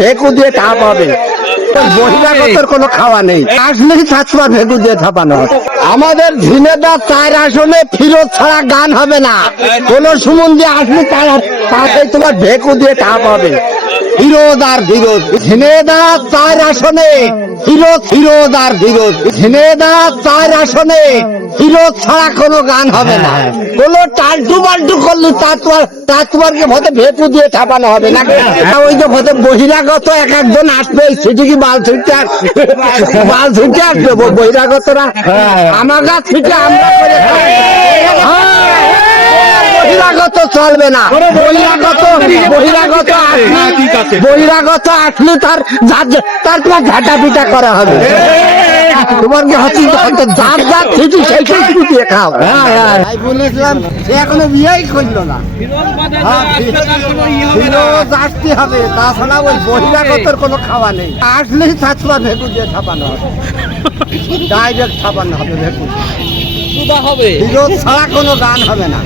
ভেকু দিয়ে ঠাপ হবে বহিরাগতর কোনো খাওয়া নেই। আসলেই চাচমা ভেকু দিয়ে ছাপানো হয় আমাদের ঝিনেদা চার আসলে ফিরত ছাড়া গান হবে না। কোন সুমন দিয়ে আসলে তার তোমার ভেকু দিয়ে ঠাপ হবে ফিরোদ আর বিরোধ ঝিনেদার চার আসনে ফিরোদ আর বিরোধ ঝিনেদার চার আসনে ছাড়া কোনো গান হবে না। কোন টাল্টু বাল্টু করলে তা তোমার তা তোমাকে ভোটে ভেপু দিয়ে ছাপানো হবে না ওই যে ভোটে বহিরাগত এক একজন আসবে সেটি কি বাল ছুটতে আসবে? বাল ছুটতে আসবে বহিরাগতরা? আমার কাছ থেকে আমরা করে। হ্যাঁ, বহিরাগত চলবে না। বহিরাগত বহিরাগত বহিরাগত আসলে তার যা- তার তোমার ঝাঁটা পিটা করা হবে। তোমার কি হচ্ছে? হয়তো যার যার ঠিক সেইটাই শুধু দিয়ে খাও। তাই বলেছিলাম সে এখনও বিয়েই করল না। হ্যাঁ, ফিরোজ আসতে হবে তাছাড়া ওই বহিরাগতর কোনো খাওয়া নেই। আসলেই ছাত্রা ভেকু দিয়ে ছাপানো হবে। ডাইরেক্ট ছাপানো হবে ভেকু হবে। ছাড়া কোনো গান হবে না।